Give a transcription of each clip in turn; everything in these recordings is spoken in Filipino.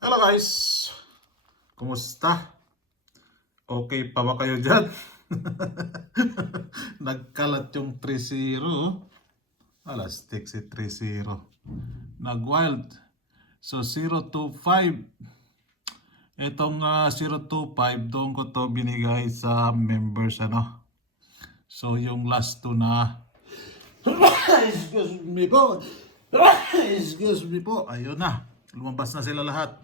Hello guys! Kumusta? Okay pa ba kayo dyan? Nagkalat yung 3-0. Alastik si 3-0. Nag-wild. So 0-2-5. Itong 0-2-5, doon ko to binigay sa members. So yung last two na excuse me po. Excuse me po. Ayun na. Lumabas na sila lahat.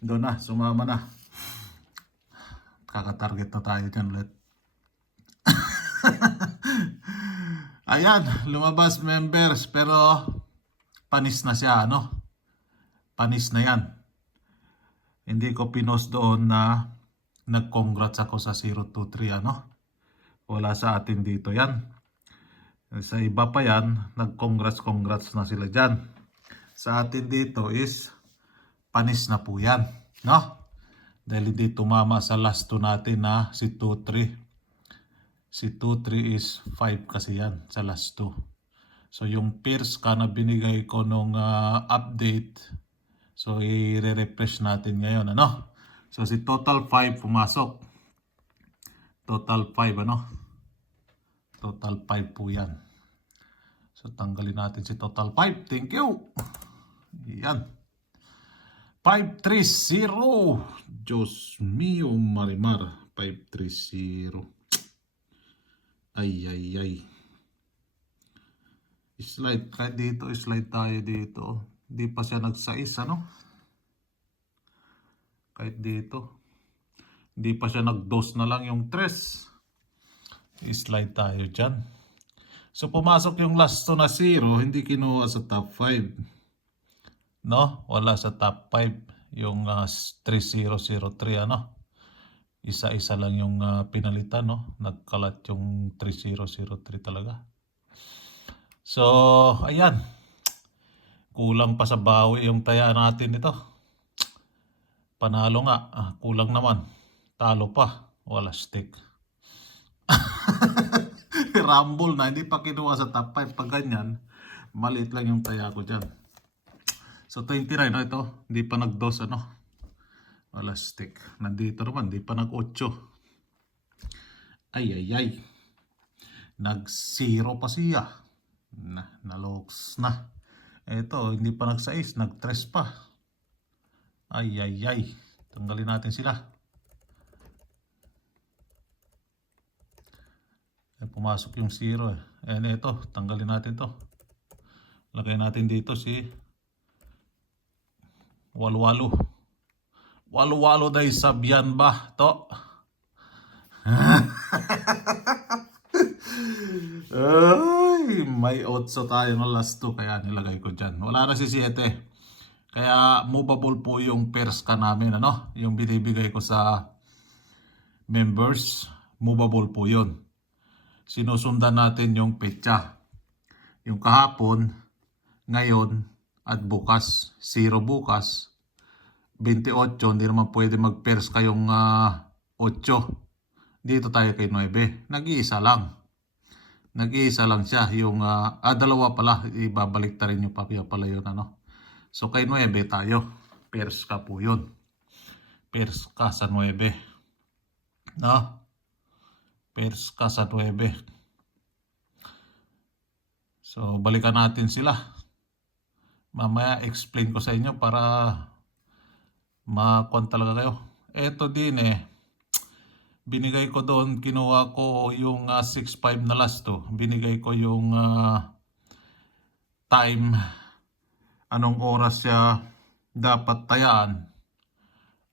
Doon na. Sumama na. Kaka-target na tayo dyan ulit. Ayan, lumabas members, pero panis na siya, Panis na yan. Hindi ko pinost doon na nag-congrats ako sa 023, Wala sa atin dito yan. Sa iba pa yan, nag-congrats na sila dyan. Sa atin dito is panis na po yan, Dahil hindi tumama sa last 2 natin na si 2-3. Si 2-3 is 5 kasi yan sa last 2. So yung pairs ka na binigay ko nung update. So i-refresh natin ngayon, So si total 5 pumasok. Total 5, Total 5 po yan. So tanggalin natin si total 5. Thank you. Yan. 530. Diyos mio Marimar. 530. Ay. Slide. Kahit dito, slide tayo dito. Hindi pa siya nagsais, Kahit dito. Hindi pa siya nag-dos na lang yung 3. I-slide tayo dyan. So pumasok yung last 2 na 0. Hindi kinuha sa top 5. Wala sa top 5. Yung 3003, Isa-isa lang yung pinalitan, Nagkalat yung 3003 talaga. So, ayan. Kulang pa sa bawi yung taya natin ito. Panalo nga. Kulang naman. Talo pa. Wala stick. Rumble na. Hindi pa kinuha sa top 5. Pag ganyan, maliit lang yung taya ko dyan. So, 29 ito. Hindi pa nag-dos, Wala stick. Nandito naman, di pa nag-8. Ay. Nag-0 pa siya. Naloks na. Ito, hindi pa nag-6. Nag-3 pa. Ay. Tanggalin natin sila. Pumasok yung 0. Ito, tanggalin natin to. Lagay natin dito si Walwalo. Walo day sabyan ba to? Ay, may 8 tayo na last 2 kaya nilagay ko dyan. Wala na si 7. Kaya movable po yung pairs ka namin, Yung binibigay ko sa members, movable po yun. Sinusundan natin yung petsa. Yung kahapon, ngayon, at bukas. 0 bukas. 28, hindi naman pwede mag-pairs kayong 8. Dito tayo kay 9. Nag-iisa lang. Nag-iisa lang siya. Yung, dalawa pala. Ibabalik ta rin yung papya pala yun, So kay 9 tayo. Pairs ka po yun. Pairs ka sa 9. Pairs ka sa 9. So balikan natin sila. Mamaya explain ko sa inyo para makuha talaga kayo. Ito din binigay ko doon, kinuha ko yung 6-5 na last 2. Binigay ko yung time, anong oras siya dapat tayaan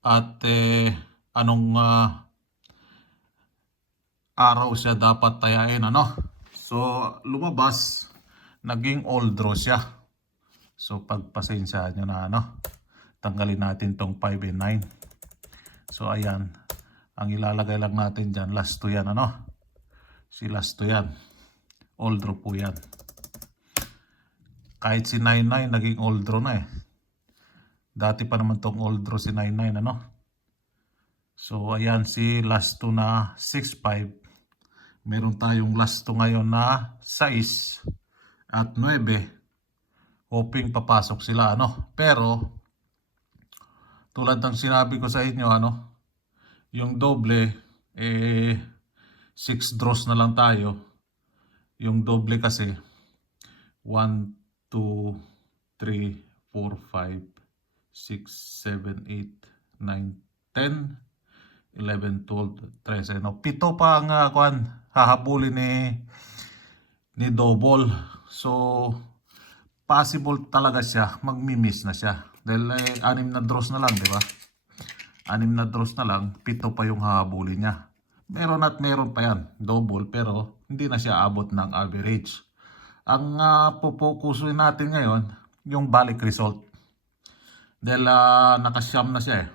at anong araw siya dapat tayain, So lumabas, naging old draw siya. So pagpasensyahan nyo na, tanggalin natin tong 5 and 9. So ayan, ang ilalagay lang natin dyan, last 2 yan, Si last 2 yan. Old draw po yan. Kahit si 99 naging old draw na Dati pa naman tong old draw si 99, So ayan si last 2 na 6-5. Meron tayong last 2 ngayon na 6 at 9. Hoping papasok sila, Pero tulad ng sinabi ko sa inyo, yung doble, 6 draws na lang tayo. Yung doble kasi, 1, 2, 3, 4, 5, 6, 7, 8, 9, 10, 11, 12, 13. No? 7 pa ang hahabulin ni double. So, possible talaga siya, magmi-miss na siya. Dahil 6 na draws na lang, di ba? 6 na draws na lang, 7 pa yung hahabulin niya. Meron at meron pa yan, double, pero hindi na siya abot ng average. Ang pupukusin natin ngayon, yung balik result. Dahil nakasyam na siya eh.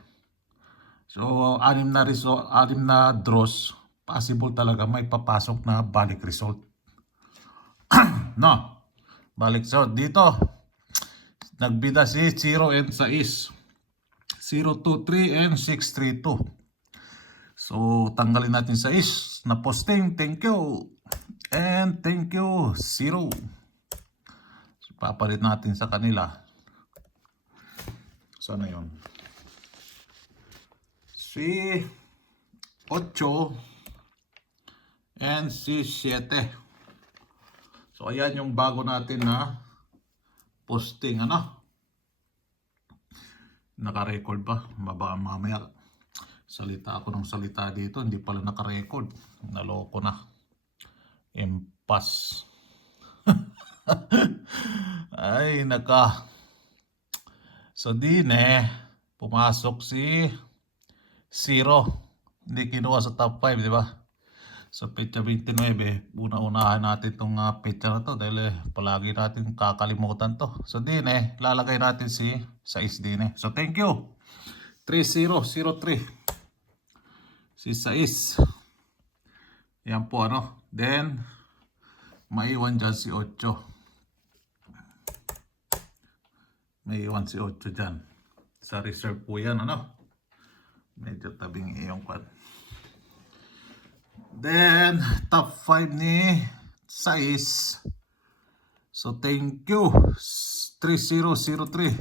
So, 6 na draws, possible talaga may papasok na balik result. No? Balik result. Dito, nagbida si 0 and 6. 0, 2, 3 and 6, 3, 2. So, tanggalin natin 6 na posting. Thank you. And thank you, 0. So, papalit natin sa kanila. Sana yun? Si 8 and si 7. So, ayan yung bago natin na posting, Naka-record ba? Mamaya salita ako ng salita dito. Hindi pala naka-record. Naloko na. Impas. Ay, naka. So, pumasok si 0. Hindi kinuha sa top 5, di ba? Sa petsa 29, una-unahan natin itong petsa na to dahil palagi natin kakalimutan to. So, lalagay natin si 6 So, thank you. 3003. Si 6. Yan po, Then, maiwan dyan si 8. Maiwan si 8 dyan. Sa reserve po yan, Medyo tabing iyong kwan. Then, top 5 ni 6. So, thank you. 3003.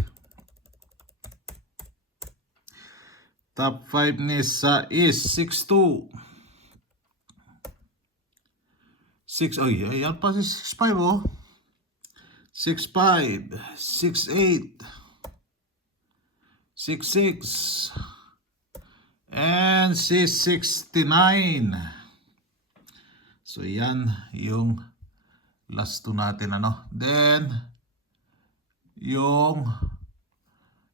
Top 5 ni 6. 62. 6, ayan pa si 65, 65, 68, 66, and si 69. So, yan yung last 2 natin, Then, yung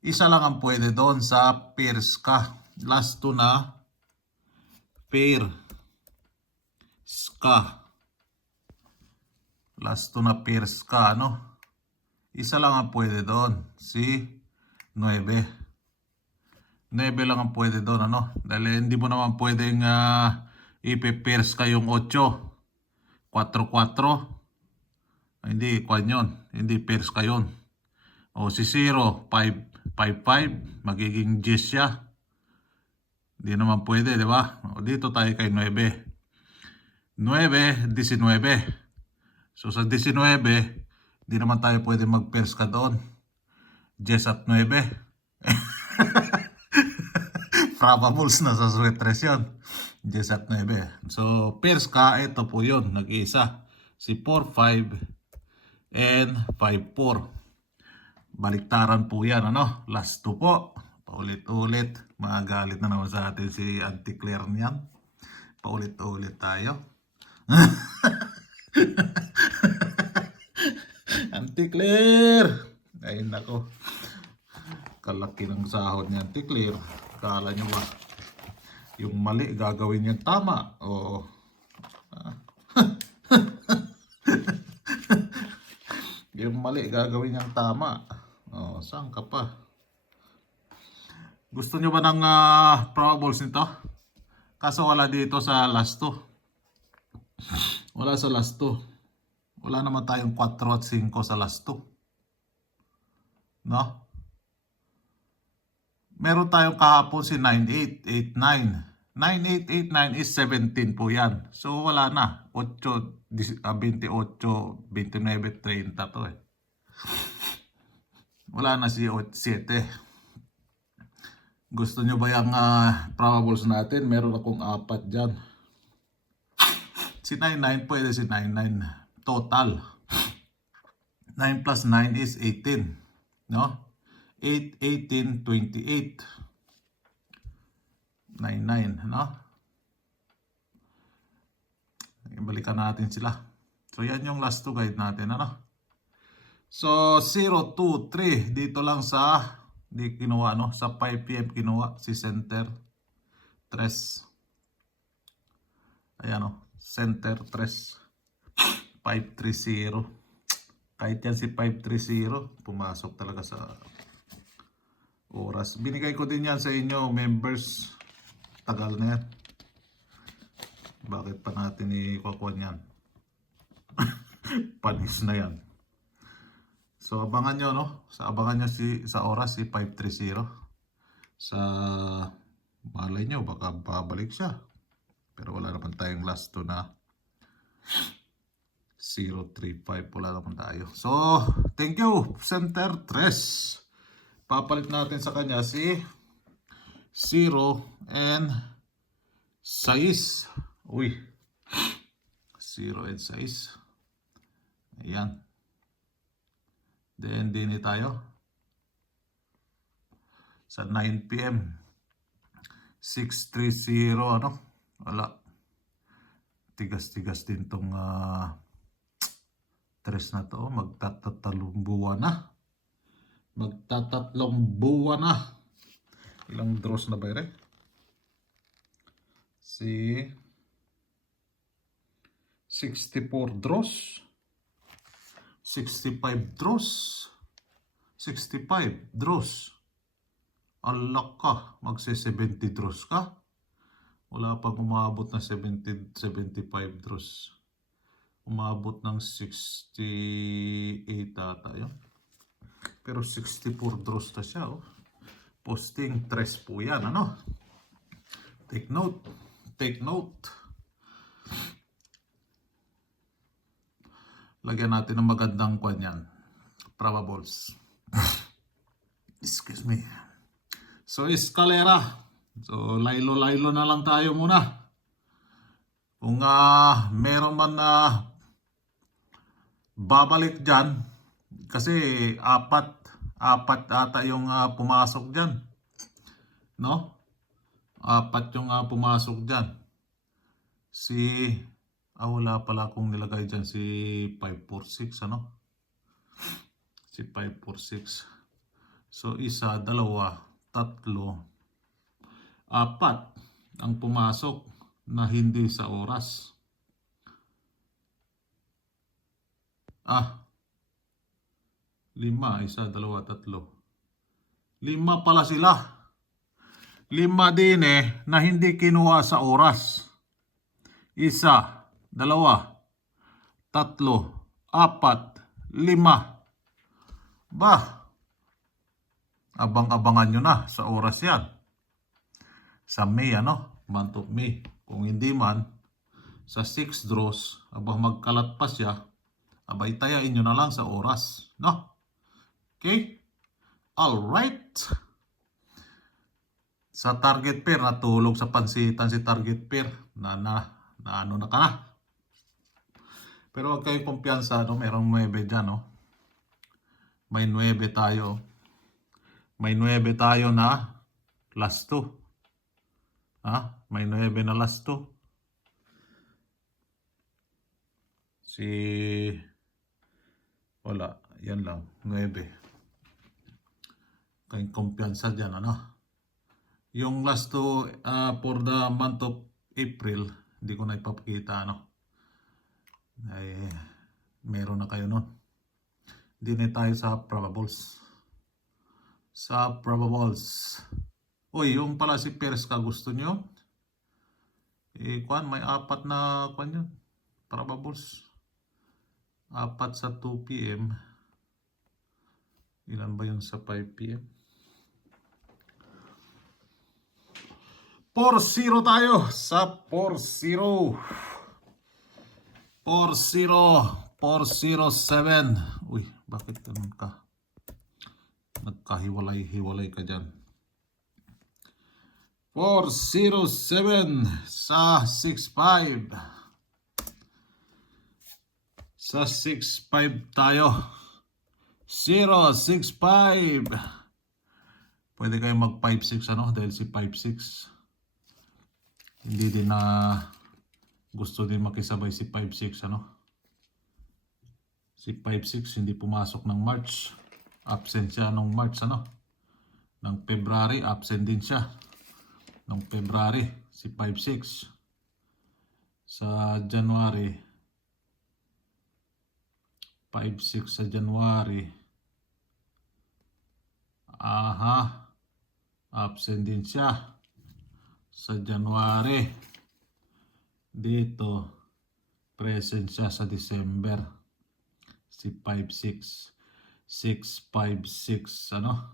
isa lang ang pwede doon sa pairs ka. Last 2 na pair ka. Last 2 na pairs ka, Isa lang ang pwede doon. Si 9. 9 lang ang pwede doon, Dahil hindi mo naman pwedeng ipe-pairs ka yung 8. 4-4. Hindi, kwan yun. Hindi pairs ka yun. O si 0, 5-5. Magiging 10 siya. Hindi naman pwede, di ba? O dito tayo kay 9. 9, 19. So sa 19, di naman tayo pwede mag-pairs ka doon. 10 at 9. Probables na sa sweatres yun. 10 at 9. So pairs ka, ito po yun. Nag-iisa. Si 4-5 and 5-4. Baliktaran po yan, Last 2 po. Paulit-ulit. Magalit na naman sa atin si Auntie Claire niyan. Paulit-ulit tayo. Auntie Claire! Ay nako. Kalaki ng sahod ni Auntie Claire. Kala nyo ba? Yung mali gagawin niyang tama. Oo. Yung mali gagawin niyang tama. Oh, saan ka pa? Gusto nyo ba ng probables nito? Kaso wala dito sa last 2. Wala sa last 2. Wala naman tayong 4 at 5 sa last 2. No? Meron tayong kahapon si 9889. 9889 is 17 po yan. So wala na. 8, 28, 29, 30 to eh. Wala na si 7. Gusto nyo ba yung probables natin? Meron akong 4 dyan. Si 99 pwede si 99. Total. 9 plus 9 is 18. No? 8, 18, 28. 99. No? Balikan natin sila. So yan yung last 2 guide natin. Ano? So 0, 2, 3. Dito lang sa di kinuha, no? Sa 5 PM kinuha si center 3. Ayan, no? Center 3. 530. Kahit yan si 530, pumasok talaga sa oras. Binigay ko din yan sa inyo, members. Tagal na yan. Bakit pa natin ikukuha yan? Panis na yan. So abangan nyo, no? Abangan nyo sa oras si 530. Sa malay nyo, baka babalik siya. Pero wala naman tayong last 2 na 035. Wala naman tayo. So, thank you, Center 3. Papalit natin sa kanya si 0 and 6. Uy. 0 and 6. Ayan. Then, din tayo. Sa 9 PM. 630, ano? Wala. Tigas-tigas din tong 3 na to. Magtatatlong buwan na. Ilang draws na ba yun? Si 64 draws. 65 draws. 65 draws. Alak ka. Magse-70 draws ka. Wala pang umabot na 75 draws. Umabot ng 68 ata yun. Pero 64 draws na siya. Oh. Posting 3 po yan. Ano? Take note. Take note. Lagyan natin ng magandang kwan yan. Probables. Excuse me. So, escalera. So, laylo-laylo na lang tayo muna. Kung meron man na babalik dyan, kasi apat ata yung pumasok dyan. No? 4 yung pumasok dyan. Wala pala akong nilagay dyan si 546, ano? Si 546. So, 1, 2, 3, 4 ang pumasok na hindi sa oras. 5, 1, 2, 3. 5 pala sila. 5 din na hindi kinuha sa oras. 1, 2, 3, 4, 5. Abang-abangan nyo na sa oras yan. Sa May, ano? Month of May. Kung hindi man, sa 6 draws, magkalat pa siya, tayain nyo na lang sa oras. No? Okay? Alright. Sa target pair, natulog sa pansitan si target pair. Na ano na ka na. Pero huwag kayong kumpiyansa, no? Merong 9 dyan, no? May 9 tayo. May 9 tayo na last 2. May 9 na last 2. Wala. Yan lang. 9. Kayong kumpiyansa dyan, ano? Yung last 2 for the month of April, hindi ko na ipapakita, ano? Ay, meron na kayo nun. Hindi na tayo sa probables. Sa probables. Uy, yung pala si Pers ka gusto nyo? May 4 na kwan yun. Probables. 4 sa 2 PM. Ilan ba yun sa 5 PM? 4-0 tayo sa 4-0. 4-0. 407. Uy, bakit ganun ka? Nagkahiwalay-hiwalay ka dyan. 407 sa 65. Sa 65 tayo. 065. Pwede kayo mag 56 ano dahil si 56 hindi din na gusto din makisabay si 56 ano. Si 56 hindi pumasok ng March. Absent siya nung March ano. Ng February absent din siya. Nung February si 56. Sa January 56 sa January. Aha. Absent din siya sa January. Dito present siya sa December. Si 56 656 ano?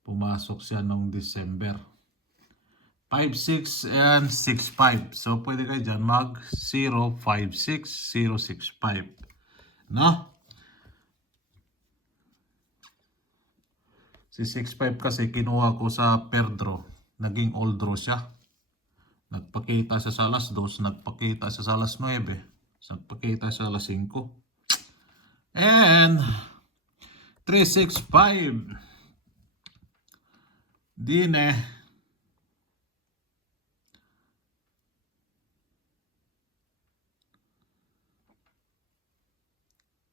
Pumasok siya nung December. 56 and 65. So pwede kayo dyan mag 056 065. No? Si 65 kasi kinuha ko sa Perdro. Naging old draw siya. Nagpakita siya sa alas 2. Nagpakita siya sa alas 9. Nagpakita siya sa alas 5. And 365. Dine.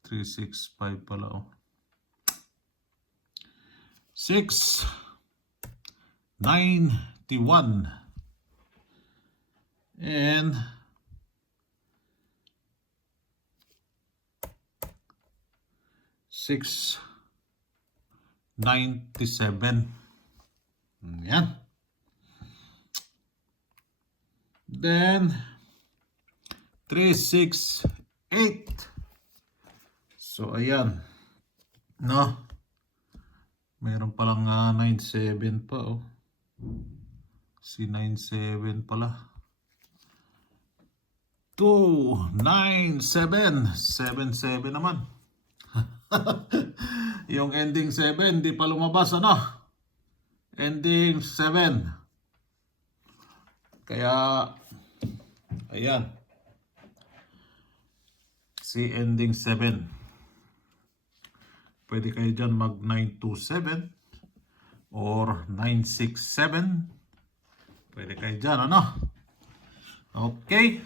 365 pala oh. 691 and 697. Yan. Then 368. So ayan. No. Meron palang 97 pa oh. Si 97 pala. 297 77 naman. Yung ending 7 di pa lumabas ano. Ending 7. Kaya ayan. Si ending 7. Pwede kayo dyan mag 927 or 967. Pwede kayo dyan, ano? Okay.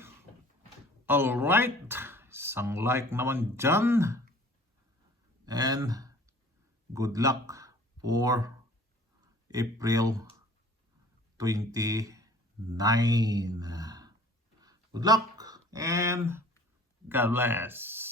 Alright. Isang like naman dyan. And good luck for April 29. Good luck and God bless.